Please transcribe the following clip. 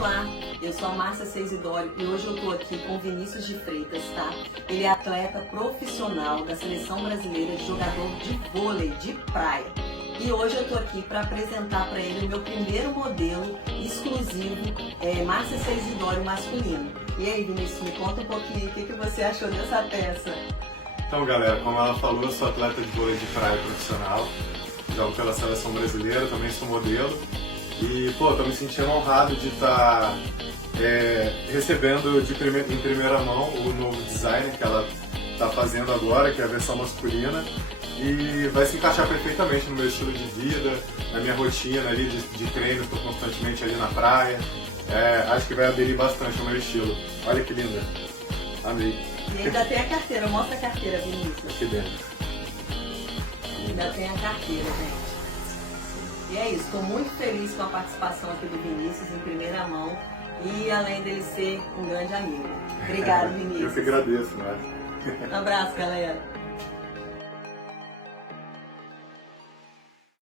Olá, eu sou a Márcia Seisidório e hoje eu estou aqui com o Vinícius de Freitas, tá? Ele é atleta profissional da Seleção Brasileira de jogador de vôlei de praia. E hoje eu estou aqui para apresentar para ele o meu primeiro modelo exclusivo, Márcia Seisidório masculino. E aí, Vinícius, me conta um pouquinho o que você achou dessa peça. Então, galera, como ela falou, eu sou atleta de vôlei de praia profissional, jogo pela Seleção Brasileira, também sou modelo. E, pô, tô me sentindo honrado de estar recebendo em primeira mão o novo design que ela está fazendo agora, que é a versão masculina. E vai se encaixar perfeitamente no meu estilo de vida, na minha rotina ali de treino, estou constantemente ali na praia. Acho que vai aderir bastante ao meu estilo. Olha que linda. Amei. E ainda tem a carteira, mostra a carteira, Vinícius. Aqui dentro. Ainda tem a carteira, gente. E é isso, estou muito feliz com a participação aqui do Vinícius em primeira mão e além dele ser um grande amigo. Obrigado, Vinícius. Eu que agradeço, né? Um abraço, galera.